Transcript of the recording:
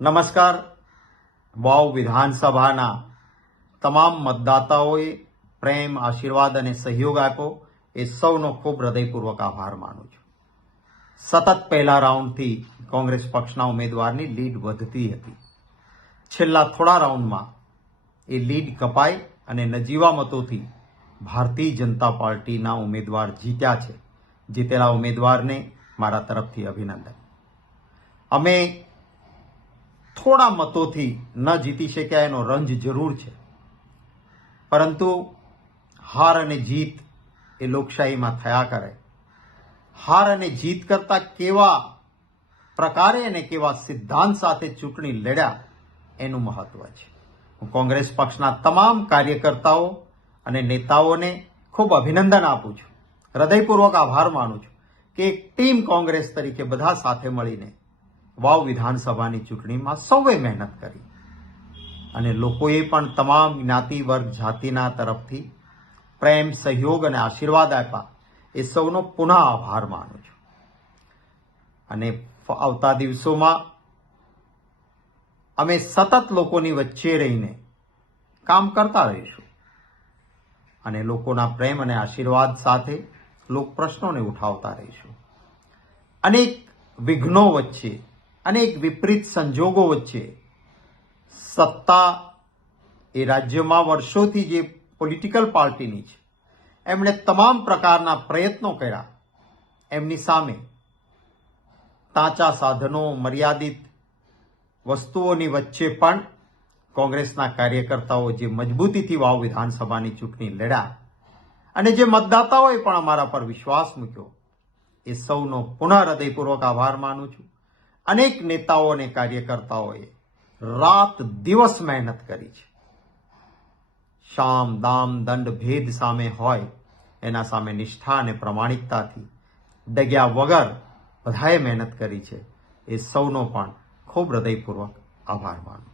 નમસ્કાર. વાવ વિધાનસભાના તમામ મતદાતાઓએ પ્રેમ, આશીર્વાદ અને સહયોગ આપ્યો એ સૌનો ખૂબ હૃદયપૂર્વક આભાર માનું છું. સતત પહેલા રાઉન્ડથી કોંગ્રેસ પક્ષના ઉમેદવારની લીડ વધતી હતી. છેલ્લા થોડા રાઉન્ડમાં એ લીડ કપાઈ અને નજીવા મતોથી ભારતીય જનતા પાર્ટીના ઉમેદવાર જીત્યા છે. જીતેલા ઉમેદવારને મારા તરફથી અભિનંદન. અમે થોડા મતોથી ન જીતી શક્યા એનો રંજ જરૂર છે, પરંતુ હાર અને જીત એ લોકશાહીમાં થયા કરે. હાર અને જીત કરતા કેવા પ્રકારે અને કેવા સિદ્ધાંત સાથે ચૂંટણી લડ્યા એનું મહત્વ છે. હું કોંગ્રેસ પક્ષના તમામ કાર્યકર્તાઓ અને નેતાઓને ખૂબ અભિનંદન આપું છું, હૃદયપૂર્વક આભાર માનું છું કે એક ટીમ કોંગ્રેસ તરીકે બધા સાથે મળીને વાવ વિધાનસભાની ચૂંટણીમાં સૌએ મહેનત કરી અને લોકોએ પણ તમામ જ્ઞાતિ, વર્ગ, જાતિના તરફથી પ્રેમ, સહયોગ અને આશીર્વાદ આપ્યા. એ સૌનો પુનઃ આભાર માનું છું. અને આવતા દિવસોમાં અમે સતત લોકોની વચ્ચે રહીને કામ કરતા રહીશું અને લોકોના પ્રેમ અને આશીર્વાદ સાથે લોક પ્રશ્નોને ઉઠાવતા રહીશું. અનેક વિઘ્નો વચ્ચે, અનેક વિપરીત સંજોગો વચ્ચે સત્તા એ રાજ્યમાં વર્ષોથી જે પોલિટિકલ પાર્ટીની છે એમણે તમામ પ્રકારના પ્રયત્નો કર્યા. એમની સામે તાચા સાધનો, મર્યાદિત વસ્તુઓની વચ્ચે પણ કોંગ્રેસના કાર્યકર્તાઓ જે મજબૂતીથી વાવ વિધાનસભાની ચૂંટણી લડ્યા અને જે મતદાતાઓએ પણ અમારા પર વિશ્વાસ મૂક્યો એ સૌનો પુનઃ હૃદયપૂર્વક આભાર માનું છું. અનેક નેતાઓ અને કાર્યકર્તાઓએ રાત દિવસ મહેનત કરી છે. શામ, દામ, દંડ, ભેદ સામે હોય એના સામે નિષ્ઠા અને પ્રમાણિકતાથી ડગ્યા વગર બધાએ મહેનત કરી છે. એ સૌનો પણ ખૂબ હૃદયપૂર્વક આભાર માનું.